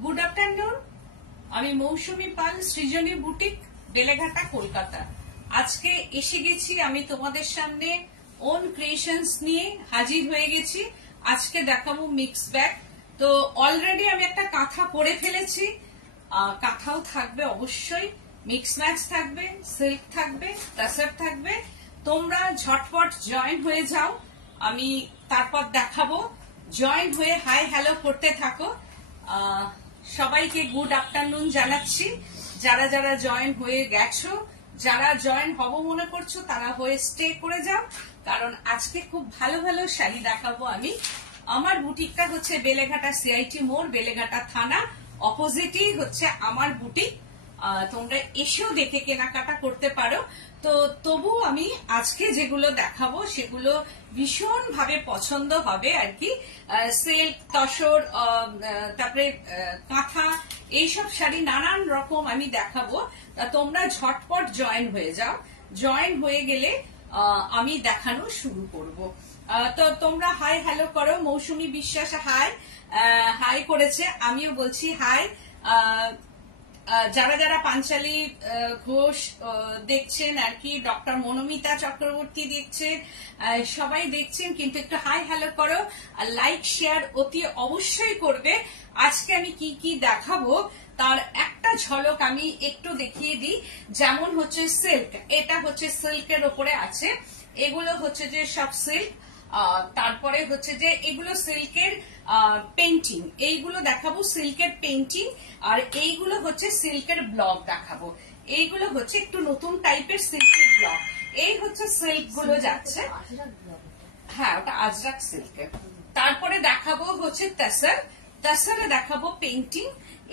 Good afternoon. আমি মৌসুমী পাল, সৃজনী boutique, Beleghata, Kolkata. আজকে এসে গেছি আমি তোমাদের সামনে ওন ক্রিয়েশনস নিয়ে হাজির হয়ে গেছি। আজকে দেখাবো মিক্স ব্যাগ। তো অলরেডি আমি একটা কাঁথা পরে ফেলেছি, কাঁথাও থাকবে অবশ্যই, মিক্স ম্যাচ থাকবে, সিল্ক থাকবে, টাসার থাকবে। তোমরা ঝটপট জয়েন হয়ে যাও, আমি তারপর দেখাবো। জয়েন হয়ে হাই হ্যালো করতে থাকো। সবাইকে গুড আফটারনুন জানাচ্ছি। যারা যারা জয়েন হয়ে গেছো, যারা জয়েন হব মনে করছো, তারা হয়ে স্টে করে যাও, কারণ আজকে খুব ভালো ভালো শাড়ি দেখাবো আমি। আমার বুটিকটা হচ্ছে বেলেঘাটা সিআইটি মোড়, বেলেঘাটা থানা অপোজিটই হচ্ছে আমার বুটিক। তোমরা এসেও দেখে কেনাকাটা করতে পারো। তো তবু আমি আজকে যেগুলো দেখাবো সেগুলো ভীষণ ভাবে পছন্দ হবে আর কি। সিল্ক, তসর, তারপরে কাঁথা, এইসব শাড়ি নানান রকম আমি দেখাবো। তোমরা ঝটপট জয়েন হয়ে যাও। জয়েন হয়ে গেলে আমি দেখানো শুরু করব। তো তোমরা হাই হ্যালো করো। মৌসুমী বিশ্বাস হাই হাই করেছে, আমিও বলছি হাই। যারা যারা পাঞ্চালী ঘোষ দেখছেন আর কি, ডক্টর মনোমিতা চক্রবর্তী দেখছেন, সবাই দেখছেন, কিন্তু একটু হাই হ্যালো করো আর লাইক শেয়ার অতি অবশ্যই করবে। আজকে আমি কি কি দেখাবো তার একটা ঝলক আমি একটু দেখিয়ে দিই। যেমন হচ্ছে সিল্ক, এটা হচ্ছে সিল্কের ওপরে আছে, এগুলো হচ্ছে যে সব সিল্ক। তারপরে হচ্ছে যে এগুলো সিল্কের পেন্টিং, এইগুলো দেখাবো সিল্কের পেন্টিং। আর এইগুলো হচ্ছে সিল্কের ব্লক দেখাবো। এইগুলো হচ্ছে একটু নতুন টাইপের সিল্কের ব্লক। এই হচ্ছে সিল্ক গুলো যাচ্ছে, হ্যাঁ ওটা আজরাক সিল্কের। তারপরে দেখাবো হচ্ছে তাসার, তাসারে দেখাবো পেন্টিং।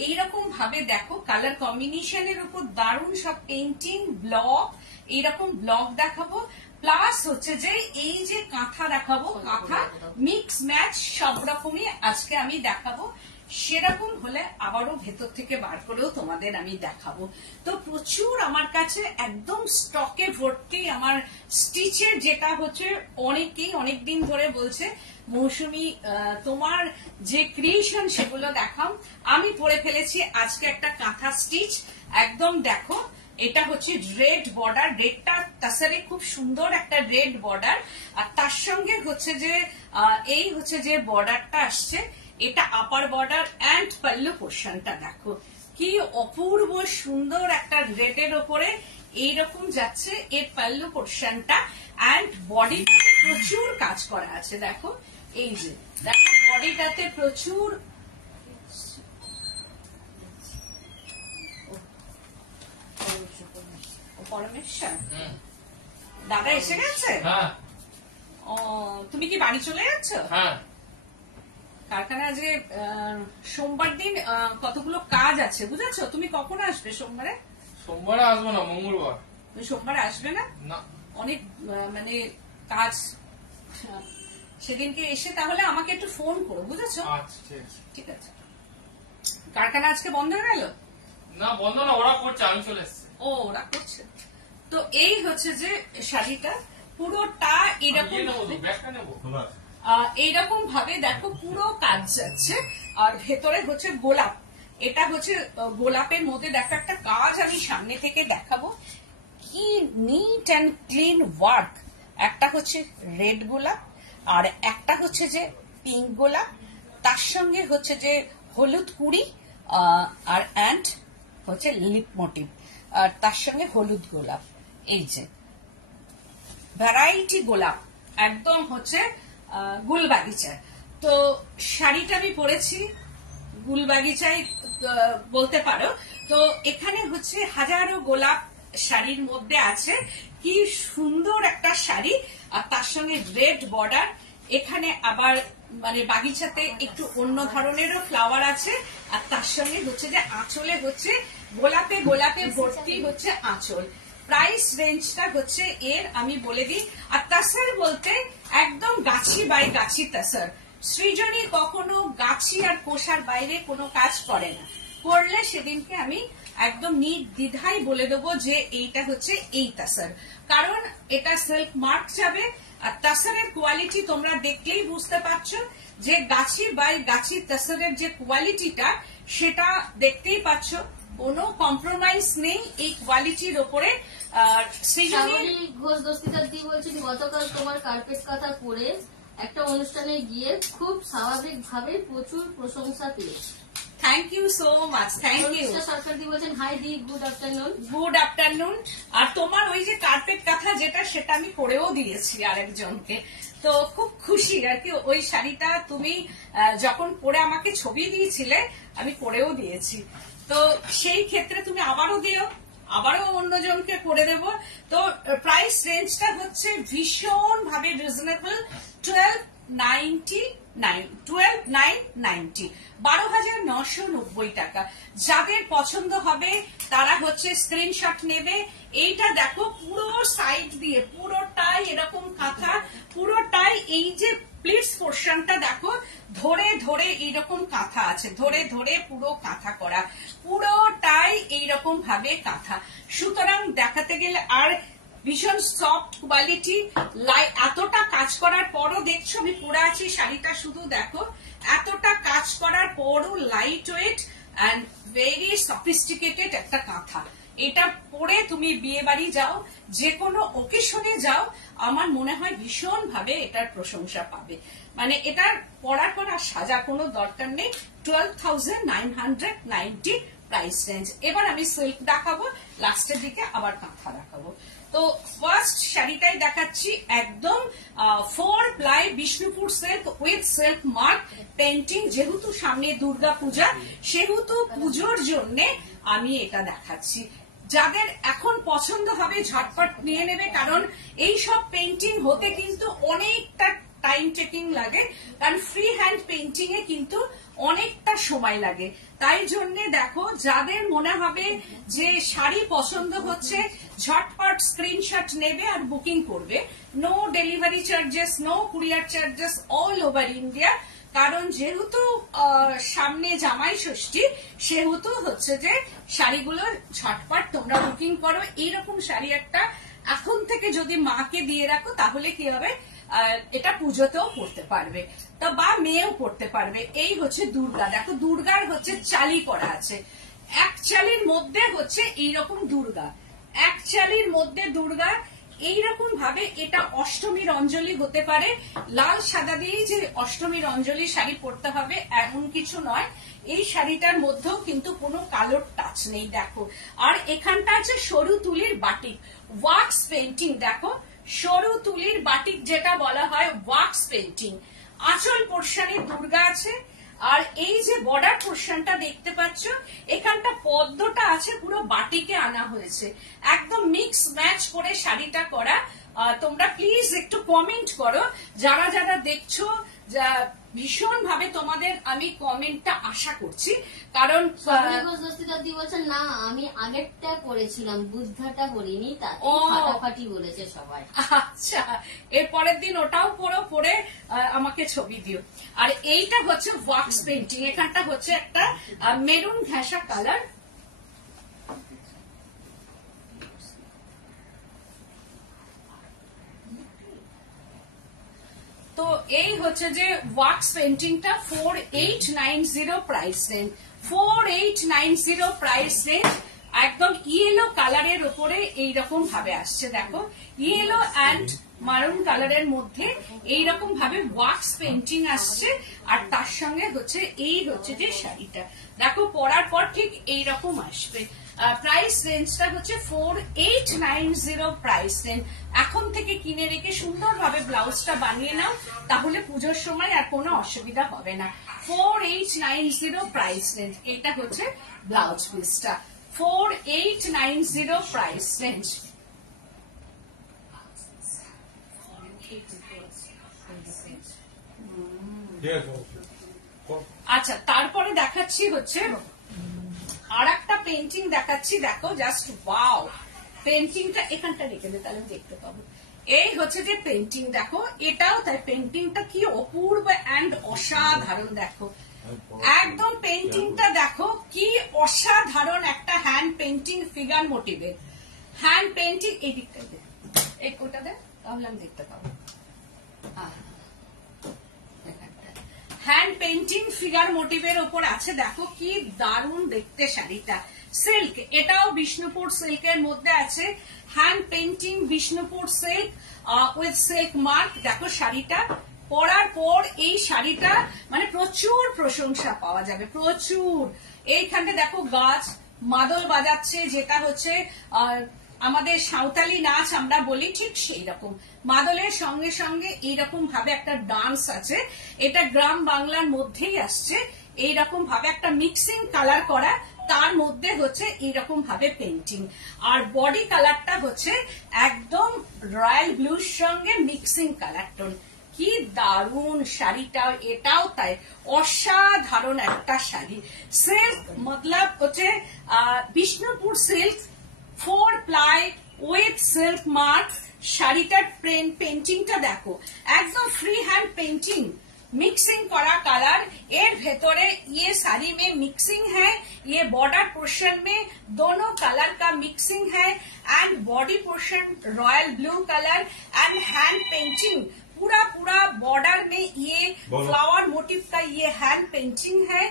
এইরকম ভাবে দেখো কালার কম্বিনেশনের উপর দারুণ সব পেন্টিং ব্লক, এইরকম ব্লক দেখাবো। প্লাস হচ্ছে যে এই যে কাঁথা দেখাবো, কাঁথা মিক্স ম্যাচ সব রকমই আজকে আমি দেখাবো। সেরকম হলে আবারও ভেতর থেকে বার করেও তোমাদের আমি দেখাবো। তো প্রচুর আমার কাছে একদম স্টকে ভর্তি আমার স্টিচের, যেটা হচ্ছে অনেকেই অনেকদিন ধরে বলছে মৌসুমী তোমার যে ক্রিয়েশন সেগুলো দেখাও। আমি পরে ফেলেছি আজকে একটা কাঁথা স্টিচ। একদম দেখো, এটা হচ্ছে রেড বর্ডার, রেডটা তাসারে খুব সুন্দর একটা রেড বর্ডার। আর তার সঙ্গে হচ্ছে যে এই হচ্ছে যে বর্ডারটা আসছে, এটা আপার বর্ডার অ্যান্ড পাল্লু পোর্শনটা দেখো কি অপূর্ব সুন্দর একটা রেডের ওপরে এইরকম যাচ্ছে এর পাল্লু পোর্শনটা। অ্যান্ড বডিটাতে প্রচুর কাজ করা আছে, দেখো এই যে দেখো বডিটাতে প্রচুর। পরমেশ্বর দাদা এসে গেছে? ও, তুমি কি বাড়ি চলে যাচ্ছ? কারখানা আজকে সোমবার দিন কতগুলো কাজ আছে বুঝেছো। তুমি কখন আসবে সোমবারে? সোমবারে আসবো না, মঙ্গলবার। তুমি সোমবারে আসবে না? অনেক মানে কাজ। সেদিনকে এসে তাহলে আমাকে একটু ফোন করো, বুঝেছো? ঠিক আছে। কারখানা আজকে বন্ধ হয়ে গেল? না বন্ধ না, ওরা করছে, আমি চলে এসেছি। ও, ওরা করছে। তো এই হচ্ছে যে শাড়িটা পুরোটা এরকম এইরকম ভাবে দেখো পুরো কাজ যাচ্ছে। আর ভেতরে হচ্ছে গোলাপ, এটা হচ্ছে গোলাপের মধ্যে দেখো একটা কাজ আমি সামনে থেকে দেখাবো। কি নিট অ্যান্ড ক্লিন ওয়ার্ক। একটা হচ্ছে রেড গোলাপ আর একটা হচ্ছে যে পিঙ্ক গোলাপ, তার সঙ্গে হচ্ছে যে হলুদ কুড়ি আর অ্যান্ড হচ্ছে লিপ মোটিভ, আর তার সঙ্গে হলুদ গোলাপ। এই যে ভ্যারাইটি গোলাপ, একদম হচ্ছে গুলবাগিচা। তো শাড়িটা আমি পরেছি গুলবাগিচায় বলতে পারো। তো এখানে হচ্ছে হাজারো গোলাপ শাড়ির মধ্যে আছে। কি সুন্দর একটা শাড়ি, আর তার সঙ্গে রেড বর্ডার। এখানে আবার মানে বাগিচাতে একটু অন্য ধরনেরও ফ্লাওয়ার আছে। আর তার সঙ্গে হচ্ছে যে আঁচলে হচ্ছে গোলাপে গোলাপে ভর্তি হচ্ছে আঁচল। প্রাইস রেঞ্জটা হচ্ছে এর আমি বলে দিই। আর তাসার বলতে একদম গাছি বাই গাছি তাসার। সৃজনী কখনো গাছি আর কোষার বাইরে কোনো কাজ করে না। করলে সেদিনকে আমি একদম নির্দ্বিধায় বলে দেবো যে এইটা হচ্ছে এই তাসার, কারণ এটা সিল্ক মার্ক যাবে। আর তাসারের কোয়ালিটি তোমরা দেখলেই বুঝতে পারছো যে গাছি বাই গাছি তাসারের যে কোয়ালিটিটা সেটা দেখতেই পাচ্ছ, কোনো কম্প্রোমাইজ নেই এই কোয়ালিটির ওপরে। শ্রাবণী ঘোষ দস্তিদার বলছি, গতকাল তোমার কার্পেট কাঁথা পরে একটা অনুষ্ঠানে গিয়ে খুব স্বাভাবিকভাবে প্রচুর প্রশংসা পেয়েছি। Thank you so much, thank you. Sarkar দি বলছেন হাই দি, গুড আফটারনুন। Good afternoon. আর তোমার ওই যে কার্পেট কাঁথা যেটা, সেটা আমি করেও দিয়েছি আরেকজনকে, তো খুব খুশি আর কি। ওই শাড়িটা তুমি যখন পরে আমাকে ছবি দিয়েছিলে আমি করেও দিয়েছি, তো সেই ক্ষেত্রে তুমি আবারও দিও, আবারও অন্যজনকে করে দেব। তো প্রাইস রেঞ্জটা হচ্ছে ভীষণ ভাবে রিজনেবল, 12,990 টাকা। যাদের পছন্দ হবে তারা হচ্ছে স্ক্রিনশট নেবে। এইটা দেখো পুরো সাইড দিয়ে পুরোটাই এরকম কাঁথা, পুরোটাই এই যে প্লিটস পোর্শনটা দেখো ধরে ধরে এইরকম কাঁথা আছে, ধরে ধরে পুরো কাঁথা করা, পুরোটাই এইরকম ভাবে কাঁথা। সুতরাং দেখাতে গেলে আর ভীষণ সফট কোয়ালিটি, এতটা কাজ করার পরও দেখছো আমি পরে আছি শাড়িটা, শুধু দেখো এতটা কাজ করার পরও light weight and very sophisticated একটা কাঁথা। এটা পরে তুমি বিয়ে বাড়ি যাও, যে কোনো ওকেশনে যাও, আমার মনে হয় ভীষণ ভাবে এটার প্রশংসা পাবে। মানে এটার পরার পর আর সাজা কোনো দরকার নেই। 12,990 প্রাইস রেঞ্জ। এবার আমি সিল্ক দেখাবো, লাস্টের দিকে আবার কাঁথা দেখাবো। তো ফার্স্ট শাড়িটাই দেখাচ্ছি, একদম 4 ply Bishnupur silk with silk mark painting. যেহেতু সামনে দুর্গা পূজা, সেহেতু পুজোর জন্য আমি এটা দেখাচ্ছি। যাদের এখন পছন্দ হবে ঝটপট নিয়ে নেবে, কারণ এই সব পেন্টিং হতে কিন্তু অনেকটা টাইম টেকিং লাগে, কারণ ফ্রি হ্যান্ড পেন্টিং এ কিন্তু অনেকটা সময় লাগে। তাই জন্য দেখো, যাদের মনে হবে যে শাড়ি পছন্দ হচ্ছে ঝটপট স্ক্রিনশট নেবে আর বুকিং করবে। No delivery charges, no courier charges, all over India. কারণ যেহেতু সামনে জামাই ষষ্ঠী, সেহেতু হচ্ছে যে শাড়িগুলো ঝটপট তোমরা বুকিং করো। এইরকম শাড়ি একটা এখন থেকে যদি মাকে দিয়ে রাখো তাহলে কি হবে, এটা পুজোতেও পড়তে পারবে, তা বা মেয়েও পড়তে পারবে। এই হচ্ছে দুর্গা, দেখো দুর্গার হচ্ছে চালি করা আছে, এক চালির মধ্যে হচ্ছে এইরকম দুর্গা, এক চালির মধ্যে দুর্গা। এইরকম ভাবে এটা অষ্টমীর অঞ্জলি হতে পারে। লাল সাদা দিয়েই যে অষ্টমীর অঞ্জলি শাড়ি পরতে হবে এমন কিছু নয়। এই শাড়িটার মধ্যেও কিন্তু কোনো কালোর টাচ নেই, দেখো। আর এখানটা আছে সরু তুলির বাটিক ওয়াক্স পেন্টিং, দেখো সরু তুলির বাটিক যেটা বলা হয় ওয়াক্স পেন্টিং। আঁচল পোর্শনে দুর্গা আছে, আর এই যে বর্ডার পোর্শনটা দেখতে পাচ্ছ, এখানটা পদ্মটা আছে পুরো বাটিকে আনা হয়েছে, একদম মিক্স ম্যাচ করে শাড়িটা করা। তোমরা প্লিজ একটু কমেন্ট করো, যারা যারা দেখছো, ভীষণ ভাবে তোমাদের আমি কমেন্টটা আশা করছি। কারণ বলছেন না, আমি আগেরটা করেছিলাম, বুদ্ধাটা করিনি, তাতে ফাটাফাটি বলেছে সবাই। আচ্ছা, এর পরের দিন ওটাও করো, পরে আমাকে ছবি দিও। আর এইটা হচ্ছে ওয়াক্স পেন্টিং, এখানটা হচ্ছে একটা মেরুন ঘেঁষা কালার। তো এই হচ্ছে যে ওয়াক্স পেন্টিংটা 4890 প্রাইস রেঞ্জ, 4890 প্রাইস রেঞ্জ। একদম ইয়েলো কালারের উপরে এইরকম ভাবে আসছে, দেখো ইয়েলো অ্যান্ড মারুন কালারের মধ্যে এইরকম ভাবে ওয়াক্স পেন্টিং আসছে। আর তার সঙ্গে হচ্ছে এই হচ্ছে যে শাড়িটা, দেখো পরার পর ঠিক এইরকম আসবে। প্রাইস রেঞ্জটা হচ্ছে 4890 প্রাইস রেঞ্জ। এখন থেকে কিনে রেখে সুন্দরভাবে ব্লাউজটা বানিয়ে নাও, তাহলে পুজোর সময় আর কোনো অসুবিধা হবে না। 4890 প্রাইস রেঞ্জ। এটা হচ্ছে ব্লাউজ পিসটা, 4890 প্রাইস রেঞ্জ। আচ্ছা, তারপরে দেখাচ্ছি হচ্ছে আর একটা পেন্টিং দেখাচ্ছি, দেখো জাস্ট ওয়াও। পেন্টিংটা এখানটা রেখে দে, তাহলে দেখতে পাবো। এই হচ্ছে যে পেন্টিং, দেখো এটাও তাই, পেন্টিংটা কি অপূর্ব অ্যান্ড অসাধারণ, দেখো একদম পেন্টিংটা দেখো কি অসাধারণ একটা হ্যান্ড পেন্টিং ফিগার মোটিভের। হ্যান্ড পেন্টিং এই দিকটা দে, এই কোটা দে, তাহলে আমি দেখতে পাবো। হ্যান্ড পেন্টিং ফিগার মোটিভের ওপর আছে, দেখো কি দারুণ দেখতে শাড়িটা। সিল্ক, এটাও বিষ্ণুপুর সিল্কের মধ্যে আছে। Hand painting Bishnupur silk with silk mark. দেখো শাড়িটা পরার পর এই শাড়িটা মানে প্রচুর প্রশংসা পাওয়া যাবে, প্রচুর। এইখানে দেখো গাছ মাদল বাজাচ্ছে, যেটা হচ্ছে আমাদের সাঁওতালি নাচ আমরা বলি, ঠিক সেই রকম মাদলের সঙ্গে সঙ্গে এইরকম ভাবে একটা ডান্স আছে। এটা গ্রাম বাংলার মধ্যেই আসছে। এইরকম ভাবে একটা মিক্সিং কালার করা, তার মধ্যে হচ্ছে এইরকম ভাবে পেন্টিং। আর বডি কালারটা হচ্ছে একদম রয়্যাল ব্লুর সঙ্গে মিক্সিং কালার টোন। কি দারুণ শাড়িটা, এটাও তাই অসাধারণ একটা শাড়ি। সিল্ক মতলব হচ্ছে Bishnupur silk 4 ply with silk mark. শাড়িটার পেন্টিংটা দেখো, একদম ফ্রি হ্যান্ড পেন্টিং, मिक्सिंग करा कलर। एर भेतरे ये साड़ी में मिक्सिंग है, ये बॉर्डर पोर्शन में दोनों कलर का मिक्सिंग है and body portion royal blue colour and hand painting. पूरा पूरा बॉर्डर में ये फ्लावर मोटिव का ये हैंड पेंटिंग है,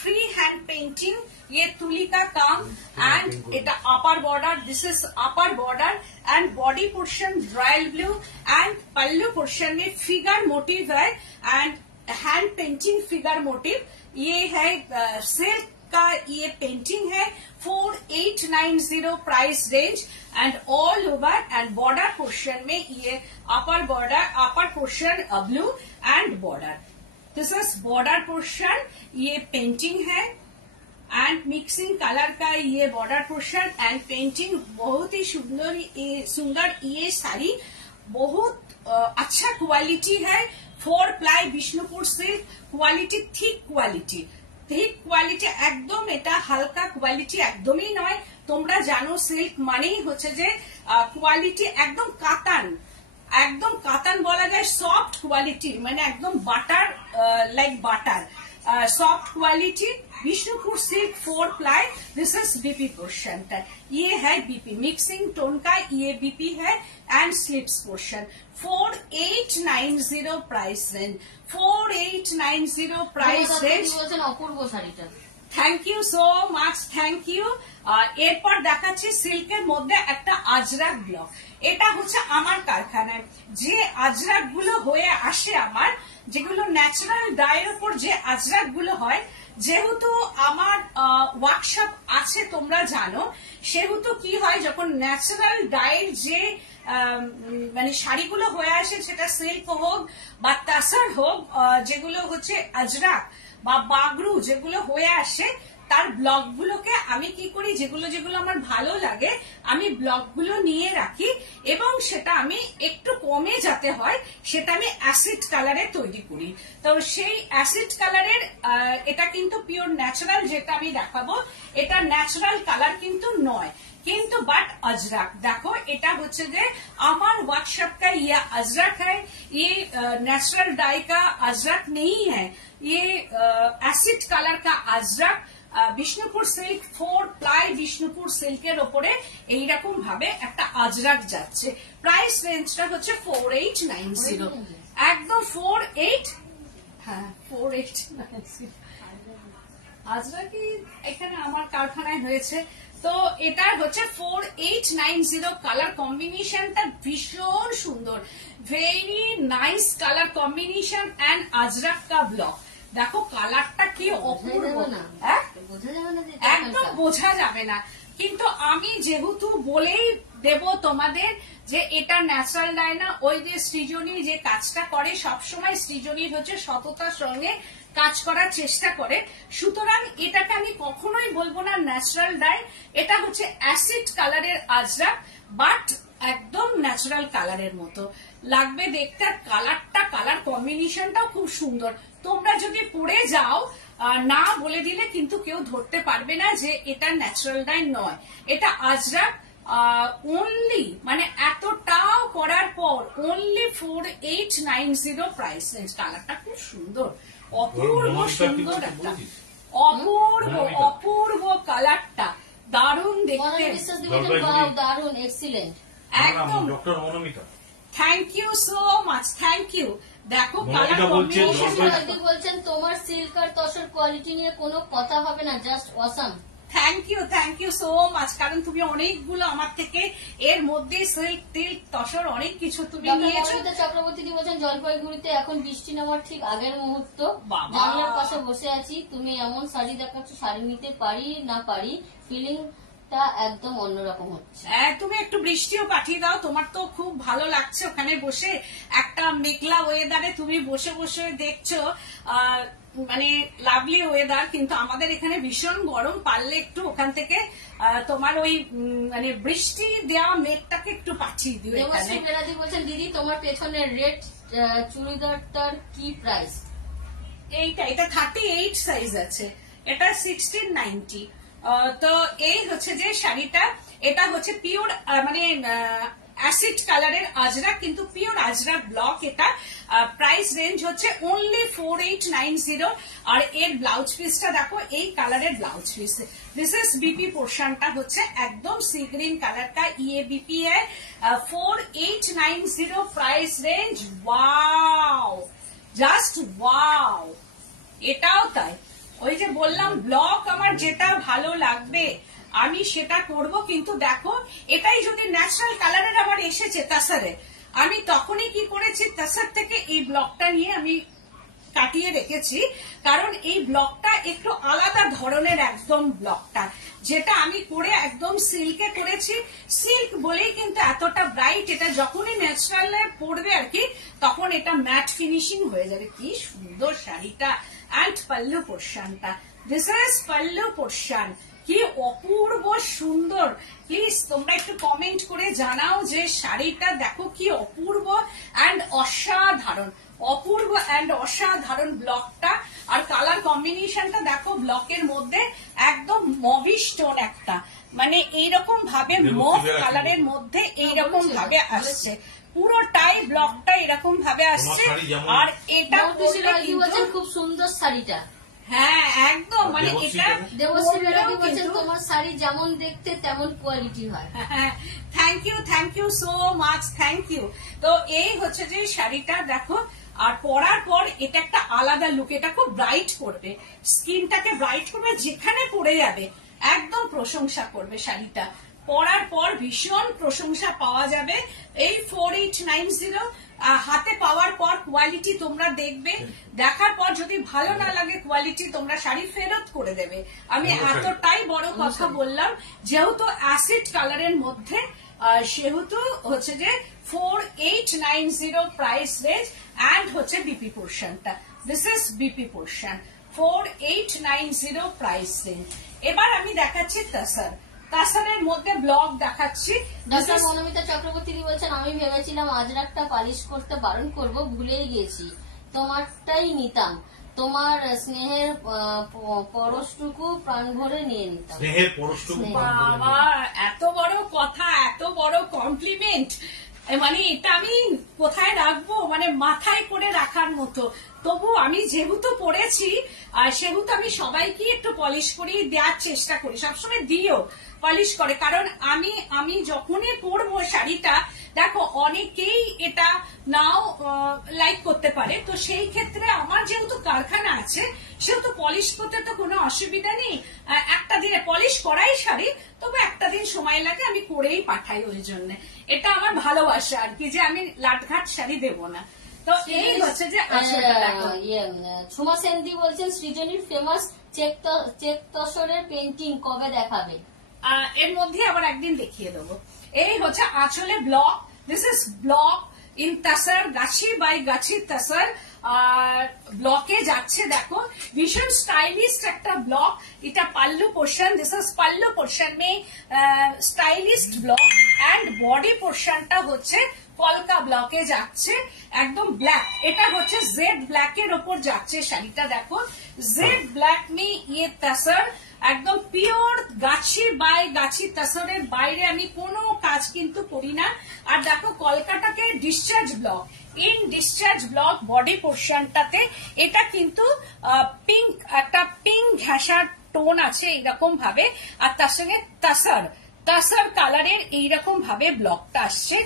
फ्री हैंड पेंटिंग। ये तुली का काम and it upper border, this is upper border and body portion royal blue and pallu portion में फिगर मोटिव है and hand painting figure motive. ये है सिल्क का ये पेंटिंग है। 4890 price range and all over and border portion में ये upper border, upper portion blue and border, this is border portion. ये पेंटिंग है एंड मिक्सिंग कलर का ये बॉर्डर पोर्शन एंड पेंटिंग। बहुत ही सुंदर ये साड़ी, बहुत अच्छा क्वालिटी है। 4 ply Bishnupur silk, quality thick quality, thick quality एकदम, এটা হালকা কোয়ালিটি একদমই নয়। তোমরা জানো সিল্ক মানেই হচ্ছে যে কোয়ালিটি একদম কাতান, একদম কাতান বলা যায়, সফট কোয়ালিটি, মানে একদম butter, like butter, soft quality. Bishnupur silk 4 ply, this is BP portion. ये है बीपी मिक्सिंग टोन का, ये बीपी है and slips portion. 4890 price range, 4890 price range. অপূর্ব শাড়িটা, thank you so much, thank you. এরপর দেখাচ্ছি সিল্কের মধ্যে একটা আজরাক ব্লক। এটা হচ্ছে আমার কারখানায় যে আজরাক গুলো হয়ে আসে, আমার যেগুলো ন্যাচারাল ডাইয়ের উপর যে আজরাক গুলো হয়, যেহেতু আমার ওয়ার্কশপ আছে তোমরা জানো, সেহেতু কি হয় যখন ন্যাচারাল ডাইয়ের যে মানে শাড়িগুলো হয়ে আসে, সেটা সিল্ক হোক বা তাসার হোক, যেগুলো হচ্ছে আজরাক বা বাগরু যেগুলো হয়ে আসে, তার ব্লকগুলোকে আমি কি করি, যেগুলো যেগুলো আমার ভালো লাগে আমি ব্লকগুলো নিয়ে রাখি এবং সেটা আমি একটু কমে যাতে হয় সেটা আমি অ্যাসিড কালারে তৈরি করি। তো সেই অ্যাসিড কালারের এটা কিন্তু পিওর ন্যাচারাল, যেটা আমি দেখাবো এটা ন্যাচারাল কালার কিন্তু নয়, কিন্তু बट अजरक देखो, এটা হচ্ছে যে আমার वर्कशॉप का ये अजरक है, ये नेचुरल डाई का अजरक नहीं है, ये एसिड कलर का अजरक। বিষ্ণুপুর সিল্ক 4 প্লাই বিষ্ণুপুর সিল্কের ওপরে এইরকম ভাবে একটা আজরাক যাচ্ছে। প্রাইস রেঞ্জটা হচ্ছে 4890, একদম 48, হ্যাঁ 4890 আজরাকি এখানে আমার কারখানায় হয়েছে। তো এটা হচ্ছে 4890। কালার কম্বিনেশনটা ভীষণ সুন্দর, very nice colour combination and Ajrakh কা ব্লক। দেখো কালারটা কি অপূর্ব, একদম বোঝা যাবে না। কিন্তু আমি যেহেতু বলেই দেব তোমাদের যে এটা ন্যাচারাল ডাই না, ওই যে সৃজনী যে কাজটা করে সবসময় সৃজনীর হচ্ছে সততার সঙ্গে কাজ করার চেষ্টা করে, সুতরাং এটাকে আমি কখনোই বলবো না ন্যাচারাল ডাই। এটা হচ্ছে অ্যাসিড কালারের আজরাক, বাট একদম ন্যাচারাল কালারের মতো লাগবে দেখতে। কালারটা, কালার কম্বিনেশনটাও খুব সুন্দর। তোমরা যদি পড়ে যাও না বলে দিলে কিন্তু কেউ ধরতে পারবে না যে এটা ন্যাচারাল ডাই নয়, এটা আজরাক। অনলি মানে এতটাও করার পর অনলি 4890 প্রাইস রেঞ্জ। কালারটা খুব সুন্দর, অপূর্ব সুন্দর একটা। অপূর্ব মনোমিতা। অপূর্ব কালারটা, দারুণ দেখতে। মনোজ বিশ্বাস দি বলছেন জলপাইগুড়ি। বাহ দারুন এক্সিলেন্ট। একদম doctor Monomita. Thank you so much, thank you. দেখো মনোমিতা কালার বলছে, কম্বিনেশন, জলপাইগুড়ি। বলছেন তোমার সিল্ক আর তসর কোয়ালিটি নিয়ে কোনো কথা হবে না, just awesome. Thank you so much. কারণ তুমি অনেকগুলো আমার থেকে এর মধ্যে সিল্ক টিল্ক তসর অনেক কিছু তুমি নিয়েছো। চক্রবর্তী দি বলছেন জলপাইগুড়িতে এখন বৃষ্টি নামার ঠিক আগের মুহূর্ত, বাবা। জানলার পাশে বসে আছি, তুমি এমন শাড়ি দেখাচ্ছ, শাড়ি নিতে পারি না পারি, ফিলিংটা একদম অন্যরকম হচ্ছে। তুমি একটু বৃষ্টিও পাঠিয়ে দাও, তোমার তো খুব ভালো লাগছে ওখানে বসে একটা মেঘলা ওয়েদারে তুমি বসে বসে দেখছো, মানে লাভলি ওয়েদার। কিন্তু আমাদের এখানে ভীষণ গরম, পারলে একটু ওখান থেকে তোমার ওই মানে বৃষ্টি দেওয়া মেঘটাকে একটু পাঠিয়ে দিও এখানে। দেবশ্রী বেরাদি বলছেন দিদি তোমার পেছনের রেড চুড়িদারটার কি প্রাইস? এটা 38 সাইজ আছে, এটা 1690। তো এই হচ্ছে যে শাড়িটা, এটা হচ্ছে পিওর মানে অ্যাসিড কালারের আজরাক, কিন্তু পিওর আজরাক ব্লক। এটা প্রাইস রেঞ্জ হচ্ছে অনলি 4890। আর এর ব্লাউজ পিসটা দেখো, এই কালারের blouse piece. This is BP পোর্শনটা হচ্ছে একদম সি গ্রিন কালারটা, ইয়ে বিপি है। 4890 price range. Wow, just wow. এটাও তাই, ওই যে বললাম ব্লক আমার যেটা ভালো লাগবে আমি সেটা করব। কিন্তু দেখো এটাই যদি ন্যাচারাল কালারের আমার এসেছে তাসারে, আমি তখনই কি করেছি, তাসার থেকে এই ব্লকটা নিয়ে আমি কাটিয়ে রেখেছি। কারণ এই ব্লকটা একটু আলাদা ধরনের একদম ব্লকটা, যেটা আমি করে একদম সিল্কে করেছি। সিল্ক বলেই কিন্তু এতটা ব্রাইট, এটা যখনই ন্যাচারালে পড়বে আর কি, তখন এটা ম্যাট ফিনিশিং হয়ে যাবে। কি সুন্দর শাড়িটা। অ্যান্ড পাল্লু পোর্শনটা, দিস ইজ পাল্লু পোর্শন। কি অপূর্ব সুন্দর। প্লিজ তোমরা একটু কমেন্ট করে জানাও যে শাড়িটা দেখো কি অপূর্ব অ্যান্ড অসাধারণ, অপূর্ব অ্যান্ড অসাধারণ ব্লকটা। আর কালার কম্বিনেশনটা দেখো, ব্লকের মধ্যে একদম মভিশ টোন একটা, মানে এইরকম ভাবে মভ কালারের মধ্যে এইরকম ভাবে আসছে, পুরোটাই ব্লকটা এরকম ভাবে আসছে। শাড়ি যেমন- আর এটা দেবশ্রী পরলে বেরাদি বলছেন কিন্তু- খুব সুন্দর শাড়িটা। হ্যাঁ একদম, মানে দেবশ্রী এটা কেন? দেবশ্রী বেরাদি পরলেও বলছেন কিন্তু- তোমার শাড়ি যেমন দেখতে তেমন কোয়ালিটি হয়। Thank you so much, thank you. তো এই হচ্ছে যে শাড়িটা দেখো, আর পরার পর এটা একটা আলাদা লুক, এটা খুব ব্রাইট করবে, স্কিনটাকে ব্রাইট করবে, যেখানে পরে যাবে একদম প্রশংসা করবে শাড়িটা। পরার পর ভীষণ প্রশংসা পাওয়া যাবে। এই 4890 হাতে পাওয়ার পর কোয়ালিটি তোমরা দেখবে, দেখার পর যদি ভালো না লাগে কোয়ালিটি, তোমরা শাড়ি ফেরত করে দেবে। আমি এতটাই বড় কথা বললাম, যেহেতু অ্যাসিড কালারের মধ্যে, সেহেতু হচ্ছে যে 4890 প্রাইস রেঞ্জ। অ্যান্ড হচ্ছে বিপি পোর্শনটা, this is BP portion, 4890 price range. এবার আমি দেখাচ্ছি তাসার, তাসারের মধ্যে ব্লক দেখাচ্ছি। This ডক্টর is- মনোমিতা চক্রবর্তী বলছেন আমি ভেবেছিলাম আজরাকটা পালিশ করতে বারণ করব, ভুলেই গেছি, তোমারটাই নিতাম, তোমার স্নেহের পরশটুকু প্রাণ ভরে নিয়ে নিতাম। স্নেহের পরশটুকু স্নেহ। প্রাণ ভরে বাবা, এত বড় কথা, এত বড় কমপ্লিমেন্ট, মানে এটা আমি কোথায় রাখবো, মানে মাথায় করে রাখার মতো। তবু আমি যেহেতু পড়েছি, সেহেতু আমি সবাইকে একটু পলিশ করিয়ে দেওয়ার চেষ্টা করি, সবসময় দিও পলিশ করে। কারণ আমি যখনই পরবো শাড়িটা, দেখো অনেকেই এটা নাও লাইক করতে পারে, তো সেই ক্ষেত্রে আমার যেহেতু কারখানা আছে, সেহেতু পলিশ করতে তো কোনো অসুবিধা নেই। একটা দিনে পলিশ করাই শাড়ি, তবে একটা দিন সময় লাগে, আমি করেই পাঠাই। ওই জন্য এটা আমার ভালোবাসা আর কি, যে আমি লাটঘাট শাড়ি দেবো না। তো এই হচ্ছে যে আসলটা দেখো। সুমা সেনদি বলছেন সৃজনীর ফেমাস চেক তসরের পেন্টিং কবে দেখাবে? এর মধ্যে আবার একদিন দেখিয়ে দেবো। এই হচ্ছে আঁচলে block, this is block in tussar, গাছি বাই গাছি তাসার ব্লকে যাচ্ছে। দেখো ভীষণ স্টাইলিস্ট একটা ব্লক। এটা pallu portion, this is pallu portion May stylist block. And body পোর্শনটা হচ্ছে কলকা ব্লকে যাচ্ছে, একদম ব্ল্যাক। এটা হচ্ছে জেড ব্ল্যাক এর ওপর যাচ্ছে শাড়িটা। দেখো জেড ব্ল্যাক মে ইয়ে তাসার একদম পিওর গাছি বাই গাছি তসরের বাইরে আমি কোনো কাজ কিন্তু করি না। আর দেখো কলকাতাকে discharge block, in discharge block body পোর্শনটাতে এটা কিন্তু পিঙ্ক, একটা পিঙ্ক ঘেঁষার টোন আছে এইরকম ভাবে, আর তার সঙ্গে তাসার কালারের এইরকম ভাবে ব্লকটা আসছে।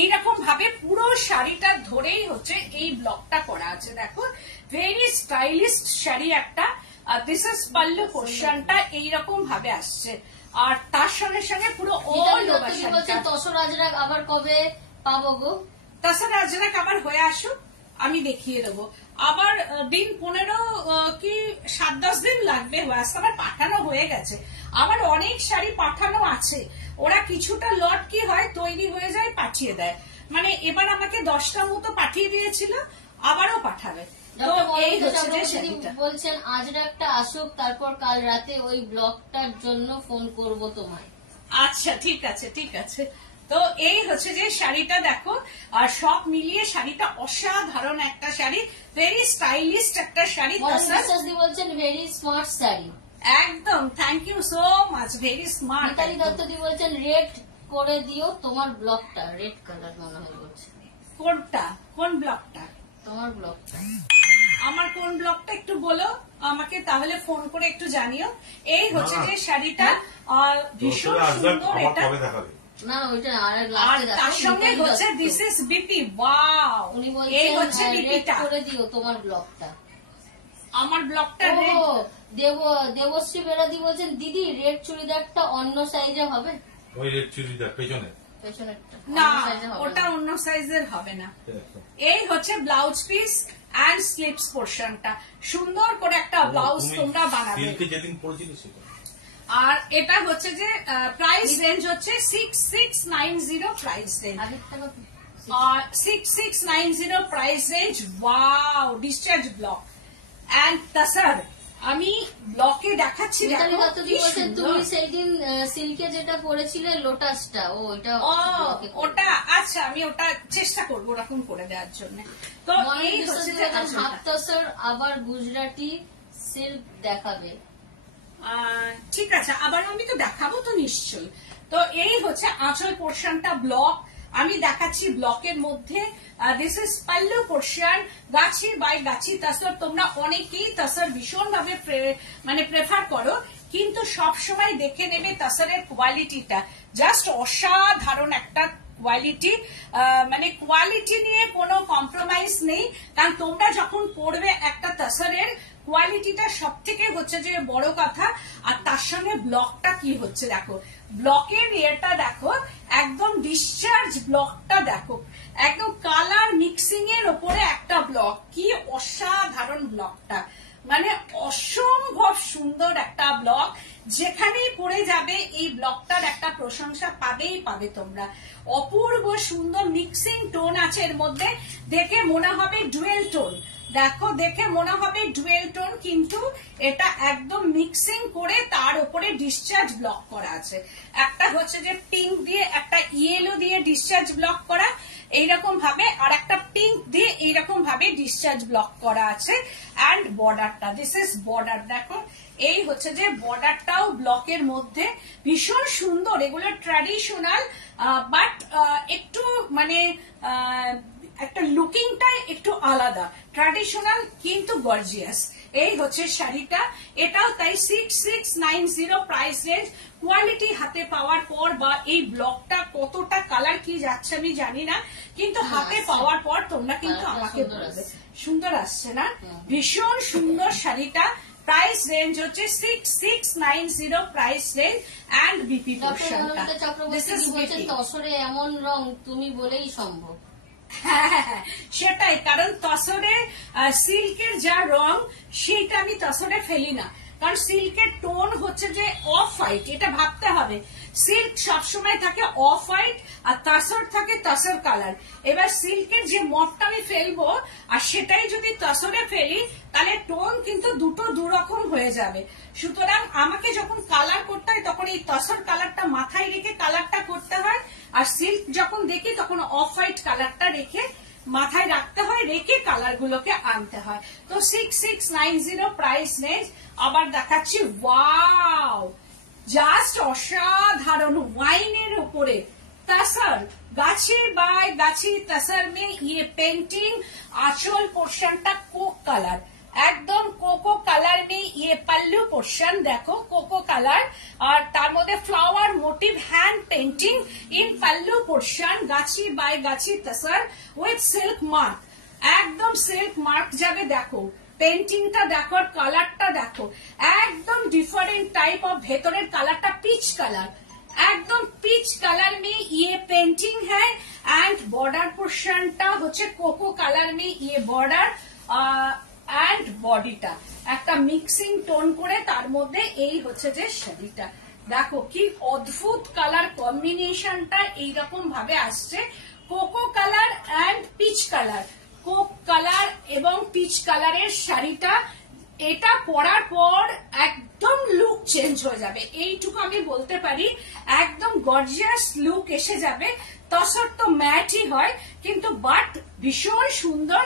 এইরকম ভাবে পুরো শাড়িটা ধরেই হচ্ছে এই ব্লকটা করা আছে। দেখো ভেরি স্টাইলিশ শাড়ি একটা। দিস ইজ পাল্লু পোর্শনটা এইরকম ভাবে আসছে, আর তার সঙ্গে সঙ্গে পুরো অল ওভার শাড়িটা। তসর আজরাক আবার কবে পাবো গো? তাছাড়া আজরাক আবার হয়ে আসুক, আমি দেখিয়ে দেবো। আবার দিন 15 কি 7-10 দিন লাগবে, আমার পাঠানো হয়ে গেছে। আবার অনেক শাড়ি পাঠানো আছে, ওরা কিছুটা লট কি হয় তৈরি হয়ে যায় পাঠিয়ে দেয়। মানে এবার আমাকে 10টা মতো পাঠিয়ে দিয়েছিল, আবারও পাঠাবে। তো এই হচ্ছে যে শাড়িটা। বলছেন আজরাকটা আসুক, তারপর কাল রাতে ওই ব্লগটার জন্য ফোন করব তোমায়। আচ্ছা ঠিক আছে ঠিক আছে। তো এই হচ্ছে যে শাড়িটা দেখো, আর সব মিলিয়ে শাড়িটা অসাধারণ একটা শাড়ি, ভেরি স্টাইলিশ একটা শাড়ি। বলছেন ভেরি স্মার্ট শাড়ি। একদম, thank you so much, very smart. Mitali দত্তদি বলছেন রেড করে দিও তোমার ব্লগটা, রেড কালার মনে হয় বলছে। কোনটা, কোন ব্লগটা? তোমার ব্লগটা। আমার কোন ব্লগটা একটু বলো আমাকে, তাহলে ফোন করে একটু জানিও। এই হচ্ছে যে শাড়িটা ভীষণ সুন্দর, এটা না ওইটা আর তার সঙ্গে হচ্ছে দিস ইজ বিপি। ওয়াও, উনি এই হচ্ছে বলছেন রেড বিপিটা। করে দিও তোমার ব্লগটা। আমার ব্লগটা দেবশ্রী বেরাদি বলছেন দিদি রেড চুড়িদারটা অন্য সাইজে হবে? ওই রেড চুড়িদার পেছনেরটা না, অন্য size এ হবে ওটা না। অন্য সাইজের হবে না। এই হচ্ছে ব্লাউজ পিস অ্যান্ড স্লিপস পোর্শনটা, সুন্দর করে একটা ব্লাউজ তোমরা বানাবে। সিল্কে যেদিন পড়েছিল সেটা। আর এটা হচ্ছে যে প্রাইস রেঞ্জ হচ্ছে 6690 প্রাইস রেঞ্জ, আগের থেকে 6690 price range. Wow, discharge block and tussar. আমি ব্লকে দেখাচ্ছি, মিতালি দেখো দত্তদি কি বলছেন সুন্দর। তুমি সেই দিন সিল্কে যেটা পরেছিলে লোটাসটা, ওইটা ও, ওটা আচ্ছা, আমি ওটা চেষ্টা করবো ওরকম করে দেওয়ার জন্য। তো এই হচ্ছে যে হাফ তসর আবার গুজরাটি সিল্ক দেখাবে। ঠিক আছে, আবার আমি তো দেখাবো তো নিশ্চয়ই। তো এই হচ্ছে আঁচল পোর্শনটা ব্লক আমি দেখাচ্ছি। ব্লকের মধ্যে this is pallu portion, Gachhi by গাছি তাসর। তোমরা অনেকেই তাসর ভীষণ ভাবে মানে প্রেফার করো, কিন্তু সব সময় দেখে নেবে তাসরের কোয়ালিটিটা জাস্ট অসাধারণ একটা কোয়ালিটি। মানে কোয়ালিটি নিয়ে কোনো কম্প্রোমাইজ নেই, কারণ তোমরা যখন পড়বে একটা তাসরের কোয়ালিটিটা সব থেকে হচ্ছে যে বড় কথা। আর তার সঙ্গে ব্লকটা কি হচ্ছে দেখো, ব্লকের ইয়েটা দেখো, একদম ডিসচার্জ ব্লকটা দেখো, একদম কালার মিক্সিং এর ওপরে একটা ব্লক। কি অসাধারণ ব্লকটা, মানে অসম্ভব সুন্দর একটা ব্লক। যেখানেই পড়ে যাবে এই ব্লকটার একটা প্রশংসা পাবেই পাবে তোমরা। অপূর্ব সুন্দর মিক্সিং টোন আছে এর মধ্যে, দেখে মনে হবে ডুয়েল টোন। দেখো দেখে মনে হবে ডুয়েল টোন, কিন্তু এটা একদম মিক্সিং করে তার উপরে ডিসচার্জ ব্লক করা আছে। একটা হচ্ছে যে পিঙ্ক দিয়ে, একটা ইয়েলো দিয়ে ডিসচার্জ ব্লক করা এইরকম ভাবে, আর একটা পিঙ্ক দিয়ে এইরকম ভাবে ডিসচার্জ ব্লক করা আছে। অ্যান্ড বর্ডারটা, দিস ইজ বর্ডার। দেখো এই হচ্ছে যে বর্ডারটাও ব্লকের মধ্যে ভীষণ সুন্দর। এগুলো ট্র্যাডিশনাল, বাট একটু মানে একটা লুকিংটা একটু আলাদা, ট্র্যাডিশনাল কিন্তু গর্জিয়াস। এই হচ্ছে শাড়িটা, এটাও তাই 6690 প্রাইস রেঞ্জ। কোয়ালিটি হাতে পাওয়ার পর বা এই ব্লকটা কতটা কালার কি যাচ্ছে আমি জানি না, কিন্তু হাতে পাওয়ার পর তোমরা কিন্তু আমাকে বলবে সুন্দর আসছে না। ভীষণ সুন্দর শাড়িটা, প্রাইস রেঞ্জ হচ্ছে 6690 প্রাইস রেঞ্জ অ্যান্ড বিপি পোর্শনটা। তসরে এমন রং তুমি বলেই সম্ভব। হ্যাঁ, সেটাই, কারণ তসরে সিল্কের যা রং সেটা আমি তসরে ফেলি না, কারণ সিল্কের টোন হচ্ছে যে অফ হোয়াইট, এটা ভাবতে হবে। সিল্ক সবসময় থাকে অফ হোয়াইট আর তসর থাকে তসর কালার। এবার সিল্কের যে মপটা আমি ফেলবো আর সেটাই যদি তসরে ফেলি তাহলে টোন কিন্তু দুটো দুরকম হয়ে যাবে। সুতরাং আমাকে যখন কালার করতে হয় তখন এই তসর কালারটা মাথায় রেখে কালারটা করতে হয়, আর সিল্ক যখন দেখি তখন অফ হোয়াইট কালারটা রেখে মাথায় রাখতে হয়, রেখে কালার গুলোকে আনতে হয়। তো 6690 প্রাইস রেঞ্জ। আবার দেখাচ্ছি, ওয়াও, জাস্ট অসাধারণ ওয়াইনের উপরে तसर, गाछी बाय गाछी तसर में ये पेंटिंग, आंचल पोर्शनটা कोक कलर, একদম কোকো কালার में ये पल्लू पोर्शन देखो कोको कलर, और তার মধ্যে flower motive hand painting in pallu portion, गाछी बाय गाछी तसर উইথ সিল্ক মার্ক, একদম সিল্ক মার্ক যাবে। দেখো পেন্টিংটা দেখো, কালারটা দেখো, একদম ডিফারেন্ট টাইপ অফ, ভেতরের কালারটা পিচ কালার, एकदम पिच कलर में ये पेंटिंग है। एंड बॉर्डर पोर्शनটা হচ্ছে কোকো কালার में ये बॉर्डर एंड বডিটা একটা মিক্সিং টোন করে, তার মধ্যে এই হচ্ছে যে শাড়িটা। দেখো কি অদ্ভুত কালার কম্বিনেশনটা এইরকম ভাবে আসছে, coco colour and peach colour, coke colour এবং পিচ কালারের শাড়িটা। এটা পরার পর একদম লুক চেঞ্জ হয়ে যাবে, এইটুকু আমি বলতে পারি। একদম গর্জিয়াস লুক এসে যাবে। তসর তো ম্যাটই হয়, কিন্তু বাট ভীষণ সুন্দর।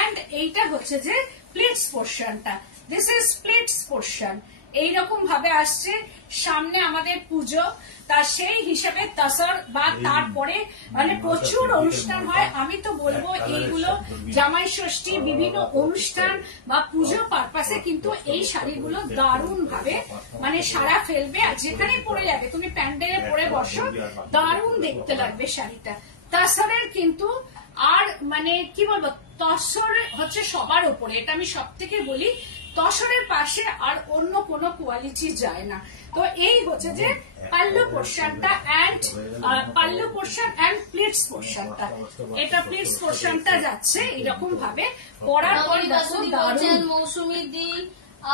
এন্ড এইটা হচ্ছে যে প্লিটস পোর্শনটা, দিস ইজ প্লিটস পোর্শন, এইরকম ভাবে আসছে। সামনে আমাদের পুজো, তা সেই হিসেবে তসর বা তারপরে মানে প্রচুর অনুষ্ঠান হয়। আমি তো বলবো এইগুলো জামাই ষষ্ঠী, বিভিন্ন অনুষ্ঠান বা পুজো পারপাসে কিন্তু এই শাড়িগুলো দারুণ ভাবে মানে সারা ফেলবে। আর যেখানে পরে যাবে, তুমি প্যান্ডেলে পরে বসো, দারুণ দেখতে লাগবে শাড়িটা। তসরের কিন্তু আর মানে কি বলবো, তসর হচ্ছে সবার উপরে, এটা আমি সব থেকে বলি। তসরের পাশে আর অন্য কোনো কোয়ালিটি যায় না। তো এই হচ্ছে যে পাল্লু পোর্শনটা and pallu portion and pleats পোর্শনটা। এটা প্লিটস পোর্শনটা যাচ্ছে এরকম ভাবে পরার পর দারুণ। মৌসুমী দি,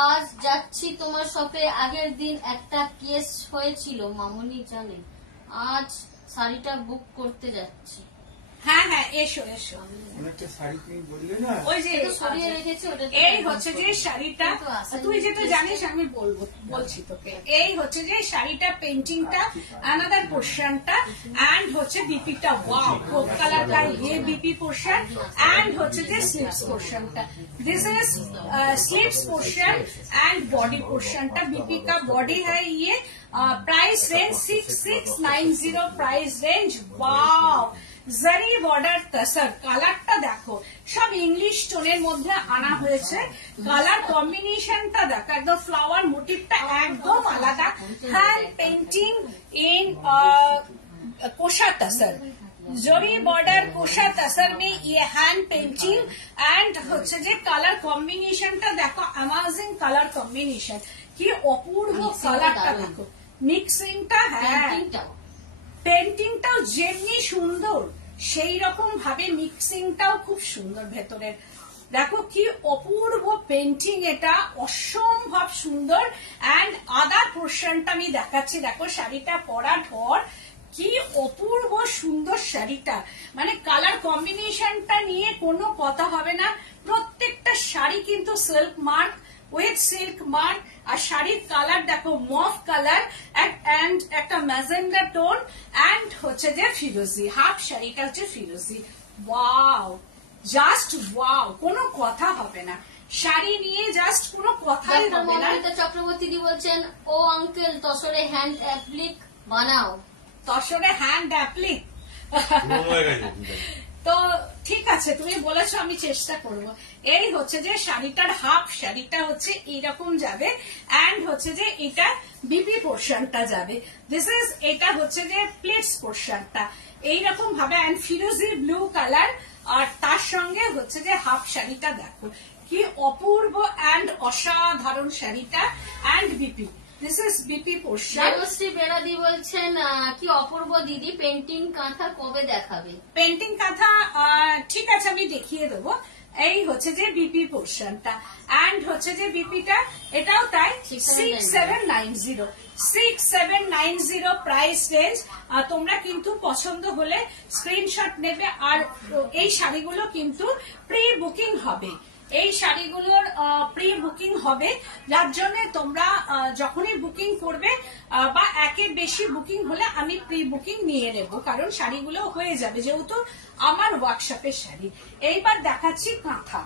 আজ যাচ্ছি তোমার শপে, আগের দিন একটা কেস হয়েছিল মামুনি জানে, আজ শাড়িটা বুক করতে যাচ্ছি। হ্যাঁ হ্যাঁ, এসো এসো। ওই যে সরিয়ে রেখেছি, ওটা এই হচ্ছে যে শাড়িটা, তুই যেটা জানিস আমি বলছি তোকে। এই হচ্ছে যে শাড়িটা, পেন্টিংটা, আনাদার পোর্শনটা, এন্ড হচ্ছে বিপিটা। ওয়াও, কোক কালারটা ये बीपी पोर्शन, एंड হচ্ছে যে স্লিভস পোর্শনটা, this is sleeves portion and body पोर्शनটা। बीपी का बॉडी है ये। Price range 6690 price range. Wow, zari border tussar, কালারটা দেখো, সব ইংলিশ টোনের মধ্যে আনা হয়েছে। কালার কম্বিনেশনটা দেখো, একদম ফ্লাওয়ার মোটিভটা একদম আলাদা। হ্যান্ড পেন্টিং ইন কোষা তসর, জরি বর্ডার কোষা তসর में ये हैंड पेंटिंग एंड হচ্ছে যে কালার কম্বিনেশনটা দেখো, অ্যামাজিং কালার কম্বিনেশন, কি অপূর্ব কালারটা দেখো, মিক্সিংটা। হ্যাঁ, পেন্টিংটাও যেমনি সুন্দর, সেই রকম ভাবে মিক্সিংটাও খুব সুন্দর ভেতরের। দেখো কি অপূর্ব পেন্টিং, এটা অসম্ভব সুন্দর। এন্ড আদার পোর্শনটা আমি দেখাচ্ছি, দেখো শাড়িটা পরার পর কি অপূর্ব সুন্দর শাড়িটা, মানে কালার কম্বিনেশনটা নিয়ে কোনো কথা হবে না। প্রত্যেকটা শাড়ি কিন্তু silk mark, with silk mark. আর শাড়ির কালার দেখো, মফ কালার এন্ড একটা ম্যাজেন্ডা টোন, এন্ড হচ্ছে যে ফিরোজি, হাফ শাড়িটা হচ্ছে ফিরোজি। ওয়াও, জাস্ট ওয়াও, কোনো কথা হবে না শাড়ি নিয়ে, জাস্ট কোনো কথাই হবে না। চক্রবর্তী দি বলছেন, ও আঙ্কেল তসরে হ্যান্ড অ্যাপ্লিক বানাও। তসরে হ্যান্ড অ্যাপ্লিক, তো ঠিক আছে, তুমি বলেছো, আমি চেষ্টা করব। এই হচ্ছে যে শাড়িটার হাফ, শাড়িটা হচ্ছে এইরকম যাবে, এন্ড হচ্ছে যে এটা বিপি পোর্শনটা যাবে। দিস ইজ, এটা হচ্ছে যে প্লেটস পোর্শনটা এইরকম ভাবে, এন্ড ফিরোজি ব্লু কালার, আর তার সঙ্গে হচ্ছে যে হাফ শাড়িটা দেখো কি অপূর্ব এন্ড অসাধারণ শাড়িটা, and BP, this is BP portion. Debashree বেড়াদি বলছেন, কি অপূর্ব দিদি, পেন্টিং কাঁথা কবে দেখাবে? পেন্টিং কাঁথা ঠিক আছে, আমি দেখিয়ে দেবো। এই হচ্ছে যে বিপি পোর্শনটা, এন্ড হচ্ছে যে বিপিটা, এটাও তাই 6790 6790 প্রাইস রেঞ্জ। তোমরা কিন্তু পছন্দ হলে স্ক্রিনশট নেবে। আর এই শাড়িগুলো কিন্তু প্রি বুকিং হবে, এই শাড়িগুলোর প্রি বুকিং হবে, যার জন্য তোমরা যখনই বুকিং করবে বা একের বেশি বুকিং হলে আমি প্রি বুকিং নিয়ে নেব, কারণ শাড়িগুলো হয়ে যাবে যেহেতু আমার ওয়ার্কশপের শাড়ি। এইবার দেখাচ্ছি কাঁথা।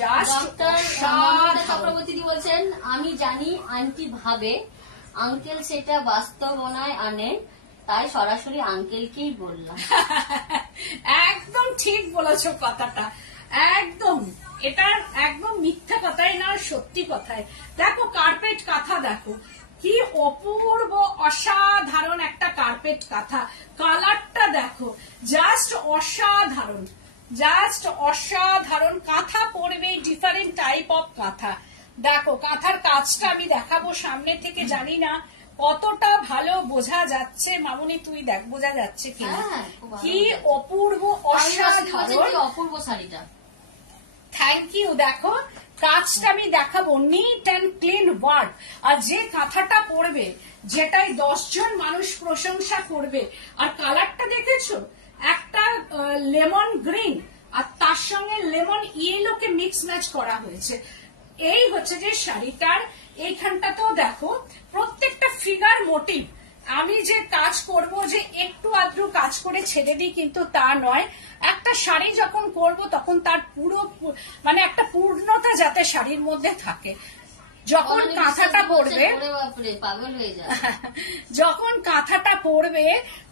ডক্টর মমতা চক্রবর্তী বলছেন আমি জানি আন্টি ভাবে আঙ্কেল সেটা বাস্তবনায় আনে, তাই সরাসরি আঙ্কেলকেই বললাম। একদম ঠিক বলেছো কথাটা, একদম এটা একদম মিথ্যা কথাই না, সত্যি কথাই। দেখো কার্পেট কাঁথা, দেখো কি অপূর্ব অসাধারণ একটা কার্পেট কাঁথা। কালারটা দেখো জাস্ট অসাধারণ, জাস্ট অসাধারণ। কাঁথা পরবে, ডিফারেন্ট টাইপ অফ কাঁথা। দেখো কাঁথার কাজটা আমি দেখাবো সামনে থেকে, জানি না কতটা ভালো বোঝা যাচ্ছে। মামুনি তুই দেখ বোঝা যাচ্ছে কি হ্যাঁ, খুব ভালো কি অপূর্ব অসাধারণ অসাধারণ। অপূর্ব শাড়িটা। Thank you. দেখো কাজটা আমি দেখাবো, নিট অ্যান্ড ক্লিন ওয়ার্ক। আর যে কাঁথাটা পরবে যেটাই 10 জন মানুষ প্রশংসা করবে। আর কালারটা দেখেছো, একটা লেমন গ্রিন আর তার সঙ্গে লেমন ইয়েলোকে মিক্স ম্যাচ করা হয়েছে। এই হচ্ছে যে শাড়িটার এইখানটাতেও দেখো প্রত্যেকটা ফিগার মোটিভ। আমি যে কাজ করব যে একটু আধটু কাজ করে ছেড়ে দিই কিন্তু তা নয়। একটা শাড়ি যখন করব তখন তার পুরো মানে একটা পূর্ণতা যাতে শাড়ির মধ্যে থাকে। যখন কাঁথাটা পরবে, পাগল হয়ে যায়, যখন কাঁথাটা পরবে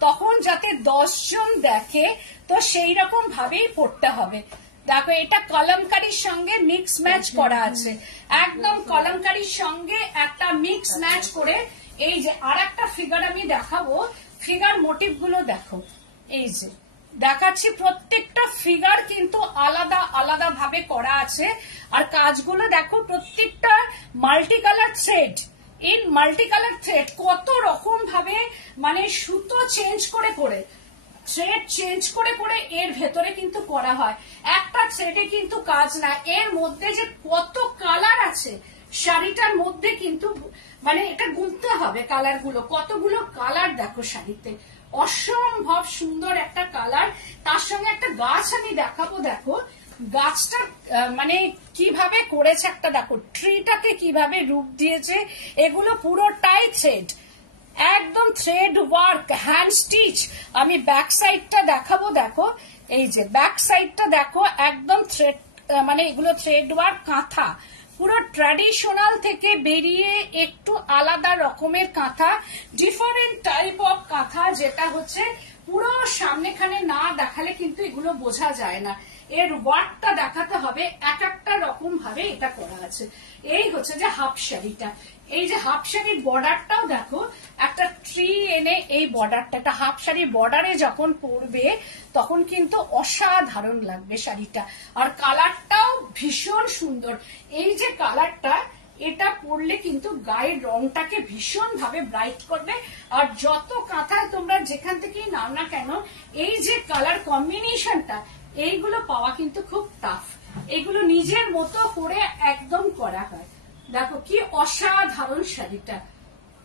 তখন যাতে 10 জন দেখে, তো সেই রকম ভাবেই পড়তে হবে। দেখো এটা কলমকারীর সঙ্গে মিক্স ম্যাচ করা আছে, একদম কলমকারীর সঙ্গে একটা মিক্স ম্যাচ করে। এই যে আর একটা ফিগার আমি দেখাবো, ফিগার মোটিভ গুলো দেখো। এই যে দেখাচ্ছি প্রত্যেকটা ফিগার কিন্তু আলাদা আলাদা ভাবে করা আছে। আর কাজগুলো দেখো প্রত্যেকটা multi colour thread, in multi colour thread, কত রকম ভাবে মানে সুতো চেঞ্জ করে করে, থ্রেড চেঞ্জ করে করে এর ভেতরে কিন্তু করা হয়। একটা থ্রেডে কিন্তু কাজ না, এর মধ্যে যে কত কালার আছে শাড়িটার মধ্যে কিন্তু মানে এটা গুনতে হবে কালার গুলো, কতগুলো কালার দেখো শাড়িতে, অসম্ভব সুন্দর একটা কালার। তার সঙ্গে একটা গাছ আমি দেখাবো। দেখো গাছটা মানে কিভাবে করেছে, একটা দেখো ট্রিটাকে কিভাবে রূপ দিয়েছে। এগুলো পুরোটাই থ্রেড, একদম থ্রেড ওয়ার্ক, হ্যান্ড স্টিচ। আমি ব্যাক সাইডটা দেখাবো। দেখো এই যে ব্যাক সাইডটা দেখো, একদম থ্রেড মানে এগুলো থ্রেড ওয়ার্ক কাঁথা, পুরো ট্র্যাডিশনাল থেকে বেরিয়ে একটু আলাদা রকমের কাঁথা, ডিফারেন্ট টাইপ অফ কাঁথা, যেটা হচ্ছে পুরো সামনেখানে না দেখালে কিন্তু এগুলো বোঝা যায় না। এর ওয়ার্কটা দেখাতে হবে, এক একটা রকম ভাবে এটা করা আছে। এই হচ্ছে যে হাফ শাড়িটা। এই যে হাফ শাড়ির বর্ডারটাও দেখো, একটা ট্রি এনে এই বর্ডারটা, একটা হাফ শাড়ির বর্ডারে যখন পরবে তখন কিন্তু অসাধারণ লাগবে শাড়িটা। আর কালারটাও ভীষণ সুন্দর। এই যে কালারটা, এটা পরলে কিন্তু গায়ের রংটাকে ভীষণ ভাবে ব্রাইট করবে। আর যত কাঁথায় তোমরা যেখান থেকেই নাও না কেন, এই যে কালার কম্বিনেশনটা, এইগুলো পাওয়া কিন্তু খুব টাফ। এগুলো নিজের মতো করে একদম করা হয়। দেখো কি অসাধারণ শাড়িটা,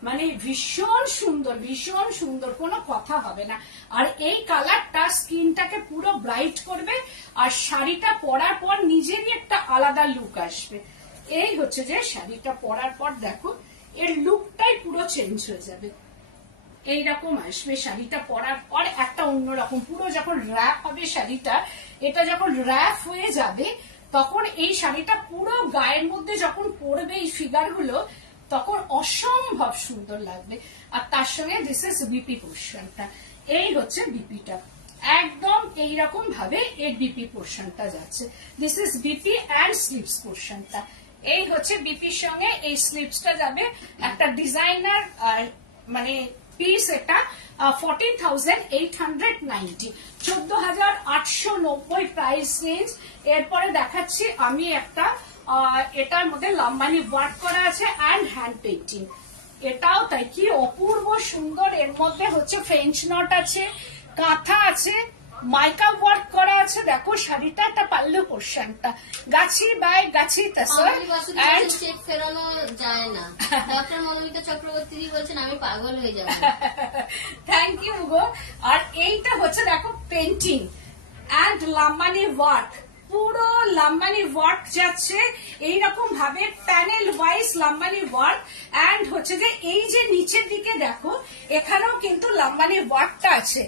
মানে ভীষণ সুন্দর, ভীষণ সুন্দর, কোনো কথা হবে না। আর এই কালারটা স্কিনটাকে পুরো ব্রাইট করবে, আর শাড়িটা পরার পর নিজেরই একটা আলাদা লুক আসবে। এই হচ্ছে যে শাড়িটা পরার পর দেখো এর লুকটাই পুরো চেঞ্জ হয়ে যাবে, এইরকম আসবে শাড়িটা পরার পর একটা অন্যরকম। পুরো যখন র্যাপ হবে শাড়িটা, এটা যখন র্যাপ হয়ে যাবে তখন এই শাড়িটা পুরো গায়ের মধ্যে যখন পরবে এই ফিগার গুলো, তখন অসম্ভব সুন্দর লাগবে। আর তার সঙ্গে দিস ইজ বিপি পোর্শনটা, এই হচ্ছে বিপিটা, একদম এইরকম ভাবে এর বিপি পোর্শনটা যাচ্ছে। This is BP and sleeves পোর্শনটা। এই হচ্ছে বিপির সঙ্গে এই স্লিভসটা যাবে। একটা ডিজাইনার মানে পিস, এটা 14,890, 14,890 প্রাইস রেঞ্জ। এরপরে দেখাচ্ছি আমি একটা, এটার মধ্যে লাম্বানি ওয়ার্ক করা আছে অ্যান্ড হ্যান্ড পেইন্টিং। এটাও তাই, কি অপূর্ব সুন্দর। এর মধ্যে হচ্ছে ফ্রেঞ্চ নট আছে, কাঁথা আছে, মাইকা ওয়ার্ক করা আছে। দেখো শাড়িটা, একটা পাল্লু পোর্শনটা গাছি বাই গাছি তাসর, চেক ফেরানো যায় না। ডক্টর মনোমিতা চক্রবর্তী বলছেন আমি পাগল হয়ে যাবো। Thank you go. আর এইটা হচ্ছে দেখো পেন্টিং অ্যান্ড লাম্বানি ওয়ার্ক, পুরো লাম্বানি ওয়ার্ক যাচ্ছে এইরকম ভাবে, panel wise Lambani work and হচ্ছে যে এই যে নিচের দিকে দেখো এখানেও কিন্তু লাম্বানি ওয়ার্কটা আছে।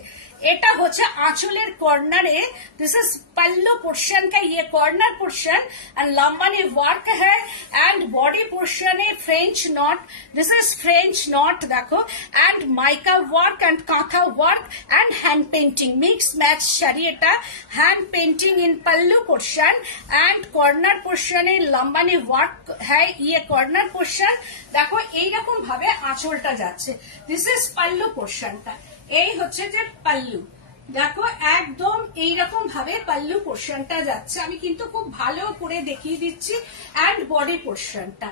এটা হচ্ছে আঁচলের কর্নারে, दिस इज पल्लू पोर्शन का ये corner portion and Lambani work है एंड बॉडी पोर्शन है French knot, this is French knot देखो and mica work and kantha work and hand painting mix match sari, এটা hand painting in pallu portion and corner portion है Lambani work है, ये corner portion देखो এইরকম ভাবে আঁচলটা যাচ্ছে। दिस इज पल्लू पोर्शनটা, এই হচ্ছে যে পাল্লু, দেখো একদম এইরকম ভাবে পাল্লু পোর্শনটা যাচ্ছে। আমি কিন্তু খুব ভালো করে দেখিয়ে দিচ্ছি। এন্ড বডি পোর্শনটা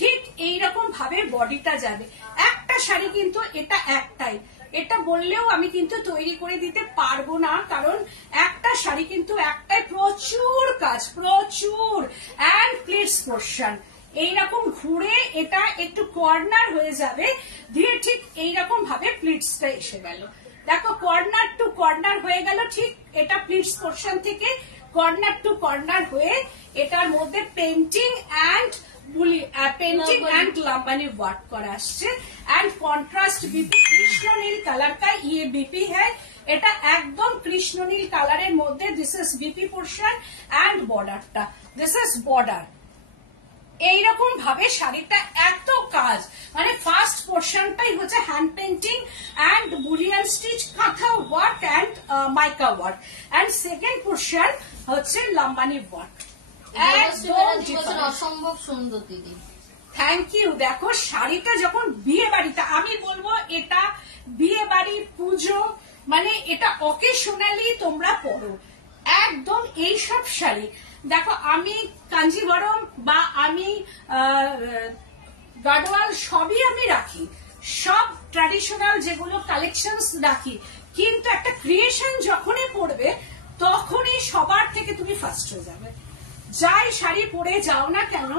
ঠিক এইরকম ভাবে বডিটা যাবে। একটা শাড়ি কিন্তু এটা একটাই, এটা বললেও আমি কিন্তু তৈরি করে দিতে পারবো না, কারণ একটা শাড়ি কিন্তু একটাই, প্রচুর কাজ, প্রচুর। এন্ড প্লিটস পোর্শন এইরকম ঘুরে এটা একটু কর্নার হয়ে যাবে, দিয়ে ঠিক এইরকম ভাবে প্লিটসটা এসে গেল। দেখো কর্নার টু কর্নার হয়ে গেল, ঠিক এটা প্লিটস পোর্শন থেকে কর্নার টু কর্নার হয়ে এটার মধ্যে পেন্টিং এন্ড लंबानी वर्क করা আসছে। एंड कॉन्ट्रास्ट बीपी কৃষ্ণ নীল কালার का ये बीपी है, এটা একদম কৃষ্ণ নীল কালারের মধ্যে। This is BP portion and बॉर्डरটা, दिस इज बॉर्डर। এইরকম ভাবে শাড়িটা এত কাজ, মানে ফার্স্ট পোর্শনটাই হচ্ছে hand painting and bullion stitch, kantha work and mica work, and second portion হচ্ছে লম্বানি ওয়ার্ক। অসম্ভব সুন্দর দিদি, থ্যাংক ইউ। দেখো শাড়িটা যখন বিয়ে বাড়িতে, আমি বলবো এটা বিয়ে বাড়ি, পুজো, মানে এটা অকেশনালি তোমরা পরো একদম এইসব শাড়ি। দেখো আমি কাঞ্জিভরম বা আমি গাডওয়াল সবই আমি রাখি, সব ট্র্যাডিশনাল যেগুলো কালেকশনস রাখি, কিন্তু একটা ক্রিয়েশন যখনই পড়বে তখনই সবার থেকে তুমি ফার্স্ট হয়ে যাবে। যাই শাড়ি পরে যাও না কেন,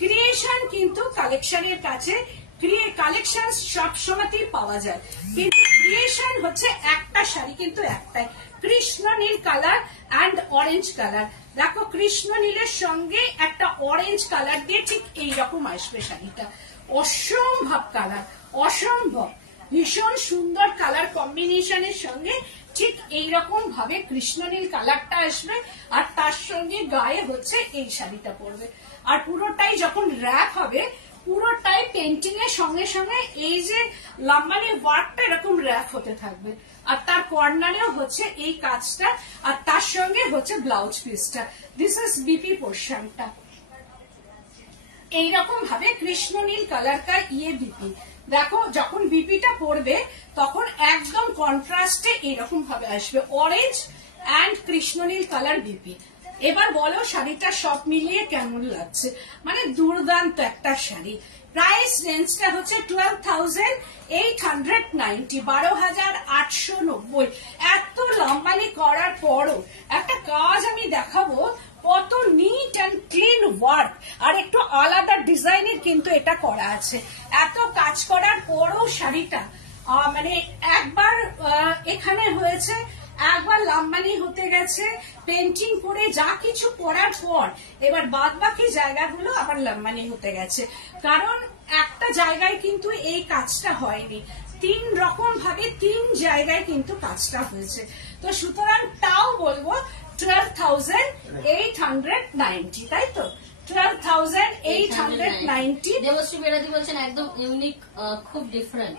ক্রিয়েশন কিন্তু কালেকশনের কাছে, কালেকশন সবসময়তেই পাওয়া যায়, কিন্তু ক্রিয়েশন হচ্ছে একটা শাড়ি কিন্তু একটাই, কৃষ্ণ নীল কালার এন্ড অরেঞ্জ কালার। দেখো কৃষ্ণ নীলের সঙ্গে একটা অরেঞ্জ কালার দিয়ে ঠিক এইরকম আসবে শাড়িটা, অসম্ভব কালার, অসম্ভব ভীষণ সুন্দর কালার কম্বিনেশনের সঙ্গে ঠিক এইরকম ভাবে কৃষ্ণনীল কালারটা আসবে, আর তার সঙ্গে গায়ে হচ্ছে এই শাড়িটা পরবে। আর পুরোটাই যখন র্যাপ হবে, পুরোটাই পেন্টিং এর সঙ্গে সঙ্গে এই যে লম্বানি ওয়ার্কটা এরকম র্যাপ হতে থাকবে, আর তার কর্নারেও হচ্ছে এই কাজটা, আর তার সঙ্গে হচ্ছে ব্লাউজ পিসটা। দিস ইজ বিপি পোর্শনটা, এইরকম ভাবে কৃষ্ণনীল কালার কা ইয়ে বিপি। দেখো যখন বিপিটা পড়বে তখন একদম কন্ট্রাস্টে এরকম ভাবে আসবে, অরেঞ্জ এন্ড কৃষ্ণনীল কালার বিপি। এবার বলো শাড়িটা সব মিলিয়ে কেমন লাগছে, মানে দুর্দান্ত একটা শাড়ি। প্রাইস রেঞ্জটা হচ্ছে 12,890, 12,890। এত লম্বানি করার পরও একটা কাজ আমি দেখাবো, কত নিট অ্যান্ড ক্লিন ওয়ার্ক, আর একটু আলাদা ডিজাইনের কিন্তু এটা করা আছে। এত কাজ করার পরও শাড়িটা মানে একবার এখানে হয়েছে, একবার লম্বানি হতে গেছে, পেন্টিং করে যা কিছু করার পর এবার বাদ বাকি জায়গাগুলো আবার লম্বানি হতে গেছে, কারণ একটা জায়গায় কিন্তু এই কাজটা হয়নি, 3 রকম ভাবে 3 জায়গায় কিন্তু কাজটা হয়েছে। তো সুতরাং তাও বলবো 12,890, তাই তো 12,890। দেবশ্রী বেরাদি বলছেন একদম ইউনিক, খুব ডিফারেন্ট।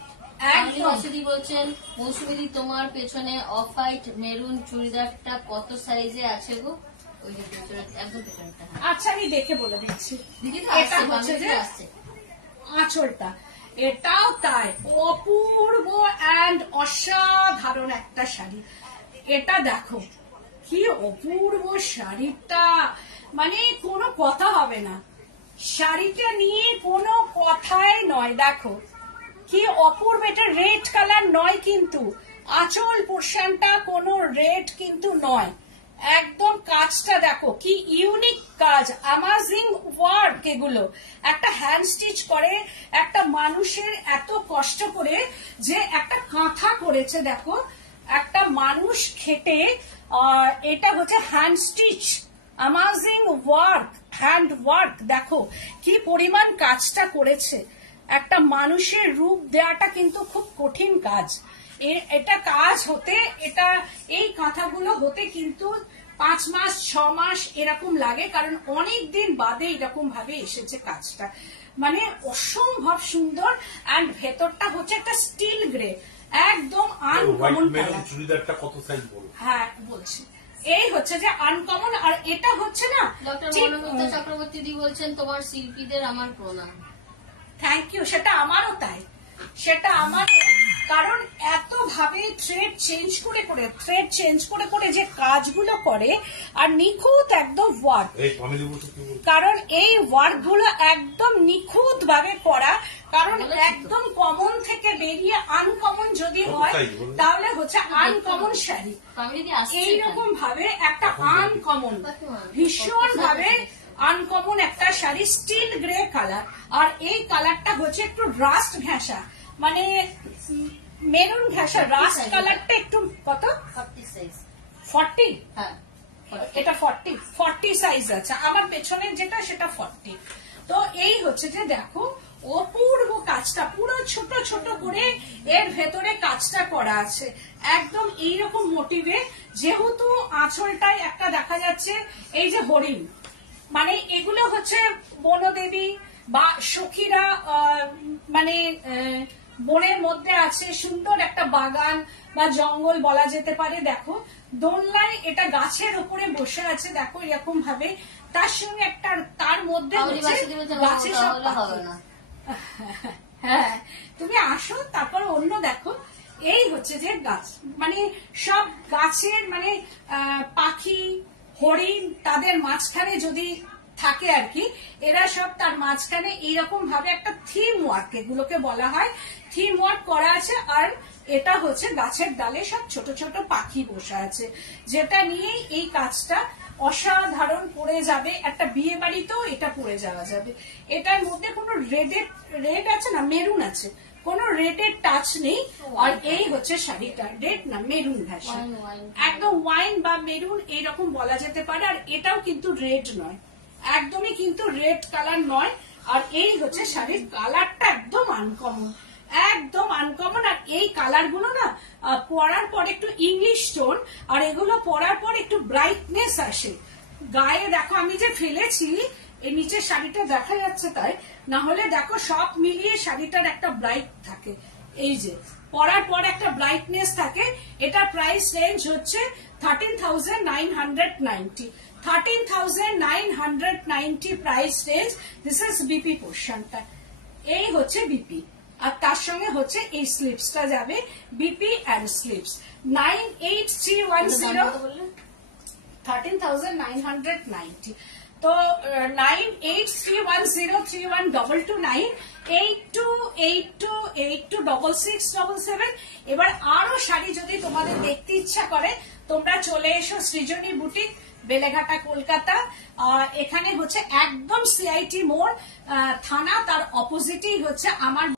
মৌসুমী বলছেন, মৌসুমী তোমার পেছনে অফ হোয়াইট মেরুন চুড়িদারটা কত সাইজে আছে গো? ওই যে পেছনে একদম পেছনটা। আচ্ছা আমি দেখে বলে দিচ্ছি দিদি, এটা হচ্ছে যে আঁচলটা, এটাও তাই অপূর্ব এন্ড অসাধারণ একটা শাড়ি। এটা দেখো কি অপূর্ব শাড়িটা, মানে কোনো কথা হবে না, শাড়িটা নিয়ে কোনো কথাই নয়। দেখো কি অপূর্ব, এটা রেড কালার নয় কিন্তু, আঁচল পোর্শনটা কোনো রেড কিন্তু নয়, একদম কাজটা দেখো কি ইউনিক কাজ, অ্যামাজিং ওয়ার্ক। এগুলো একটা হ্যান্ড স্টিচ করে একটা মানুষের এত কষ্ট করে যে একটা কাঁথা করেছে, দেখো একটা মানুষ খেটে, এটা হচ্ছে hand stitch, amazing work, hand work. দেখো কি পরিমাণ কাজটা করেছে, একটা মানুষের রূপ দেওয়াটা কিন্তু খুব কঠিন কাজ। এটা কাজ হতে, এটা এই কাঁথাগুলো হতে কিন্তু 5 মাস 6 মাস এরকম লাগে, কারণ অনেক দিন বাদে এরকম ভাবে এসেছে কাজটা। মানে অসম্ভব সুন্দর। অ্যান্ড ভেতরটা হচ্ছে একটা স্টিল গ্রে, একদম আনকমন কালার। চুড়িদারটা কত সাইজ বলো? হ্যাঁ বলছি, এই হচ্ছে যে আনকমন। আর এটা হচ্ছে না, ডক্টর মনোমিতা চক্রবর্তী দি বলছেন তোমার শিল্পীদের আমার প্রণাম। Thank you. সেটা আমারও তাই, সেটা আমারও। কারণ এত ভাবে থ্রেড চেঞ্জ করে করে যে কাজগুলো করে, আর নিখুঁত একদম ওয়ার্ক। কারণ এই ওয়ার্ক গুলো একদম নিখুঁত ভাবে করা, কারণ একদম কমন থেকে বেরিয়ে আনকমন যদি হয় তাহলে হচ্ছে আনকমন শাড়ি। এইরকম ভাবে একটা আনকমন, ভীষণ ভাবে আনকমন একটা শাড়ি, স্টিল গ্রে কালার। আর এই কালারটা হচ্ছে একটু রাস্ট ঘেঁষা, মানে মেরুন ঘেঁষা। রাস্ট কালারটা একটু কত 40, এটা 40 সাইজ আছে আমার পেছনে যেটা, সেটা 40। তো এই হচ্ছে যে দেখো অপূর্ব কাজটা, পুরো ছোট ছোট করে এর ভেতরে কাজটা করা আছে, একদম এইরকম মোটিভে। যেহেতু আঁচলটায় একটা দেখা যাচ্ছে এই যে হরিণ, মানে এগুলো হচ্ছে বনদেবী বা সখীরা, মানে বনের মধ্যে আছে, সুন্দর একটা বাগান বা জঙ্গল বলা যেতে পারে। দেখো দোলনায় এটা গাছের উপরে বসে আছে, দেখো এরকম ভাবে। তার সঙ্গে একটা, তার মধ্যে গাছে সব পাখি। হ্যাঁ তুমি আসো, তারপর অন্য দেখো। এই হচ্ছে যে গাছ, মানে সব গাছের, মানে পাখি হরিণ তাদের মাঝখানে যদি থাকে আর কি, এরা সব তার মাঝখানে এইরকম ভাবে একটা থিম ওয়ার্ক, এগুলোকে বলা হয় থিম ওয়ার্ক করা আছে। আর এটা হচ্ছে গাছের ডালে সব ছোট ছোট পাখি বসে আছে, যেটা নিয়ে এই কাজটা অসাধারণ পড়ে যাবে। একটা বিয়ে বাড়িতেও এটা পড়ে যাওয়া যাবে। এটার মধ্যে কোনো রেড আছে না, মেরুন আছে, কোনো রেডের টাচ নেই। আর এই হচ্ছে শাড়িটা, রেড না মেরুন ভাষা, একদম ওয়াইন বা মেরুন এইরকম বলা যেতে পারে। আর এটাও কিন্তু রেড নয়, একদমই কিন্তু রেড কালার নয়। আর এই হচ্ছে শাড়ির কালারটা, একদম আনকমন, একদম আনকমন। আর এই কালার গুলো না পরার পর একটু ইংলিশ টোন, আর এগুলো পরার পর একটু ব্রাইটনেস আসে গায়ে। দেখো আমি যে ফেলেছি, এই নিচের শাড়িটা দেখা যাচ্ছে তাই, না হলে দেখো সব মিলিয়ে শাড়িটার একটা ব্রাইট থাকে। এই যে পরার পর একটা ব্রাইটনেস থাকে। এটার প্রাইস রেঞ্জ হচ্ছে 13,990, 13,990 price range. This is BP পোর্শনটা, এই হচ্ছে বিপি। আর তার সঙ্গে হচ্ছে এই স্লিপসটা যাবে, বিপি অ্যান্ড স্লিপস। 98310, 13,990। তো 9831031229, 8282826677। এবার আরো শাড়ি যদি তোমাদের দেখতে ইচ্ছা করে, তোমরা চলে এসো সৃজনী বুটিক, বেলেঘাটা, কলকাতা। এখানে হচ্ছে একদম সিআইটি মোড় থানা, তার অপোজিটেই হচ্ছে আমার